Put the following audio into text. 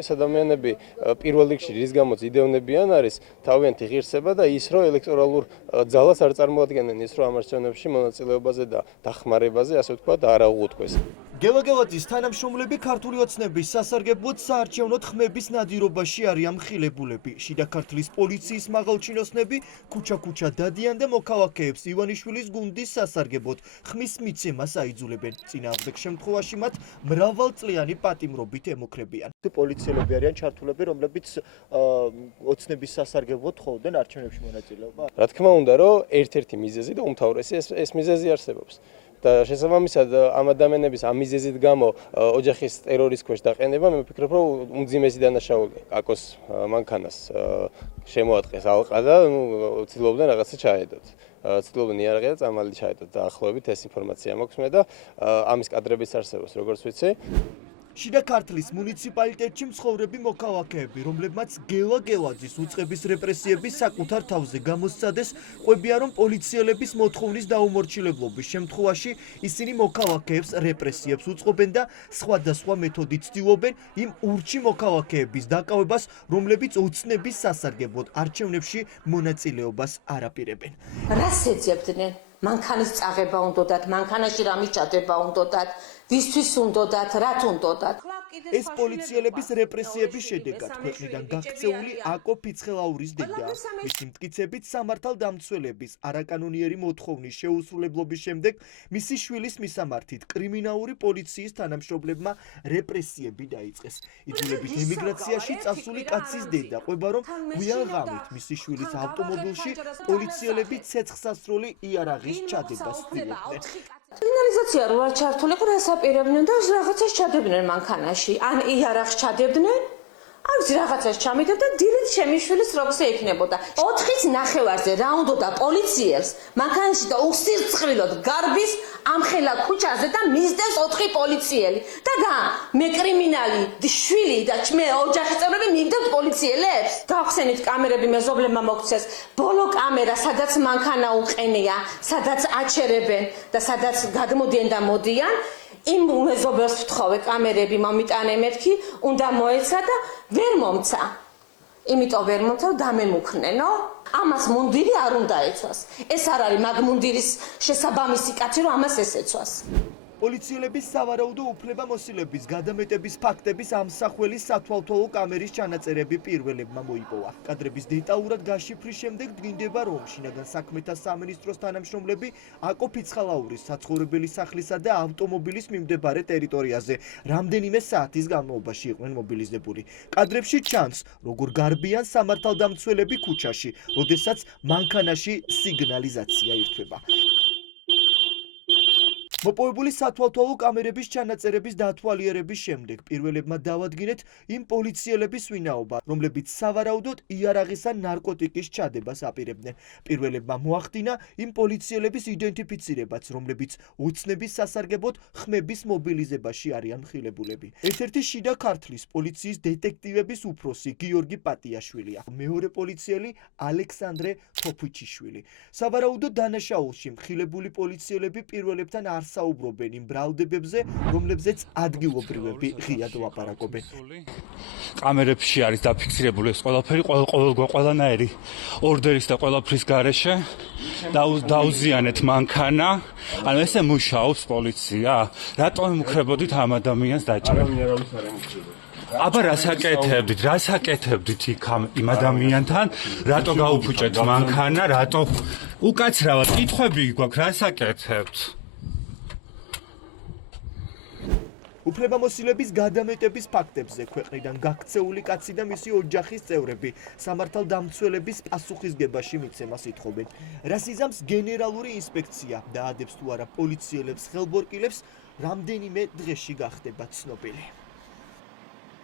ეს ადამიანები პირველ რიგში რის გამოც იდევნებიან არის თავიანთი ღირსება და ის რომ ელექტორალურ ძალას არ წარმოადგენენ ის რომ ამ არჩევნებში მონაწილეობაზე და დახმარებაზე ასე ვთქვათ არ აღუდგეს. გელაგელაძის თანამშრომლები ქართული ოცნების სასარგებლოდ საარჩევნოდ ხმების ნადირობაში არიან მხილებულები. შიდა ქართლის პოლიციის მაღალჩინოსნები ქუჩა-ქუჩა დადიან და მოქალაქეებს ივანიშვილის გუნდის სასარგებლოდ ხმის მიცემას აიძულებენ. წინააღმდეგ შემთხვევაში მათ მრავალწლიანი პატიმრობით ემუქრებიან. პოლიციელები არიან ჩართულები, რომლებიც ოცნების სასარგებლოდ თხოვდნენ არჩევნებში მონაწილეობა. რა თქმა უნდა, რომ ერთ-ერთი მიზეზი და უმთავრესი ეს მიზეზი არსებობს. და შესაბამისად ამ ადამიანების ამ მიზეზით გამო ოჯახის ტერორის ქვეშ დაყენება მე ვფიქრობ რომ უმძიმესი დანაშაულია აკოს მანქანას შემოატყეს ალყა და ცდილობდნენ რაღაცა ჩაედოთ. ცდილობდნენ იარაღი და წამალი ჩაედოთ და ახლობით ეს ინფორმაცია მაქვს მე და ამის კადრებიც არსებობს როგორც ვიცი. შიდა ქართლის მუნიციპალიტეტში მცხოვრები მოქალაქეები, რომლებმაც გელაგელაძის უწყების რეპრესიების საკუთარ თავზე გამოსცადეს, ყვებიან რომ პოლიციელების მოთხოვნის დაუმორჩილებლობის შემთხვევაში ისინი მოქალაქეებს რეპრესიებს უწყობენ და სხვადასხვა მეთოდით ცდილობენ იმ ურჩი მოქალაქეების დაკავებას, რომლებიც ოცნების სასარგებლოდ არჩევნებში მონაწილეობას არ აპირებენ. რას ეძებდნენ? მანქანის წაღება უნდათ, მანქანაში რამის ჩადება უნდათ, ვისთვის უნდათ, რათ უნდათ. ეს პოლიციელების რეპრესიების შედეგად ქვეყნიდან გაქცეული აკო ფიცხელაურის დედა. მისი მტკიცებით სამართალდამცველების არაკანონიერი მოთხოვნის შეუსრულებლობის შემდეგ მისი შვილის მისამართით კრიმინალური პოლიციის თანამშრომლებმა რეპრესიები დაიწყეს. იძულებით ემიგრაციაში წასული კაცის დედა ყვება რომ გვიან ღამით მისი შვილის ავტომობილში პოლიციელები ცეცხლსასროლი იარაღის ჩადებას ცდილობდნენ. კრიმინალიზაცია რო არ ჩართულიყო რას აპირებდნენ და რაღაცას ჩადებდნენ მანქანაში. ან იარაღს ჩადებდნენ, ან რაღაცას ჩამიდებ და დილით შემიშვილის როქსე იქნებოდა. 4-ის ნახევარზე რა უნდა პოლიციელს მანქანაში და უსირცხვილოდ გარბის ამხელა ქუჩაზე და მისდევს 4 პოლიციელი. და მე კრიმინალი შვილი და მე ოჯახის წევრები მივდევთ პოლიციელებს. გავხსენით კამერები მეზობლებმა მოგცეს. ბოლო კამერა სადაც მანქანა უყენია, სადაც აჩერებენ და სადაც გადმოდიან და მოდიან. იმ მეზობელს ვთხოვე კამერები მომიტანე მეთქი, უნდა მოეცა და ვერ მომცა. იმიტომ ვერ მომცა დამემუქნენო. ამას მუნდირი არ უნდა ეცვას. ეს არ არის მაგ მუნდირის შესაბამისი კაცი რომ ამას ეს ეცვას. პოლიციელების სავარაუდო უფლებამოსილების გადამეტების ფაქტების ამსახველის სათვალთვალო კამერის ჩანაწერები პირველებმა მოიპოვა. კადრების დეტალურად გაშიფრის შემდეგ დგინდება რომ შინაგან საქმეთა სამინისტროს თანამშრომლები აკო ფიცხალაურის საცხოვრებელი სახლისა და ავტომობილის მიმდებარე ტერიტორიაზე რამდენიმე საათის განმავლობაში იყვნენ მობილიზებული. კადრებში ჩანს როგორ გარბიან სამართალდამცველები ქუჩაში, როდესაც მანქანაში სიგნალიზაცია ირთვება. მოპოვებული სათვალთვალო კამერების ჩანაწერების დათვალიერების შემდეგ პირველებმა დავადგინეთ იმ პოლიციელების ვინაობა, რომლებიც სავარაუდოდ იარაღის ან ნარკოტიკის ჩადებას აპირებდნენ. პირველებმა მოახდინა იმ პოლიციელების იდენტიფიცირებაც, რომლებიც ოცნების სასარგებლოდ ხმების მობილიზებაში არიან მხილებულები. ერთ-ერთი შიდა ქართლის პოლიციის დეტექტივების უფროსი გიორგი პატიაშვილია. მეორე პოლიციელი ალექსანდრე თოფუჩიშვილი. სავარაუდო დანაშაულში მხილებული პოლიციელები პირველებთან საუბრობენ იმ ბრალდებებზე, რომლებზეც ადგილობრივები ღიად ლაპარაკობენ. კამერებში არის დაფიქსირებული ეს ყველაფერი, ყველანაირი ორდერის და ყველაფრის გარეშე დაუზიანეთ მანქანა. ანუ ესე მუშაობს პოლიცია? რატომ ემუქრებოდით ამ ადამიანს დაჭრა? აბა რას აკეთებდით იქ იმ ადამიანთან? რატო გაუფუჭეთ მანქანა? რატო უკაცრავად კითხვები გვაქვს, რას აკეთებთ? უფლებამოსილების გადამეტების ფაქტებზე ქვეყნიდან გაქცეული კაცი და მისი ოჯახის წევრები სამართალდამცველების პასუხისგებაში მიცემას ითხოვენ. რას იზამს გენერალური ინსპექცია და ადებს თუ არა პოლიციელებს ხელბორკილებს, რამდენიმე დღეში გახდება ცნობილი.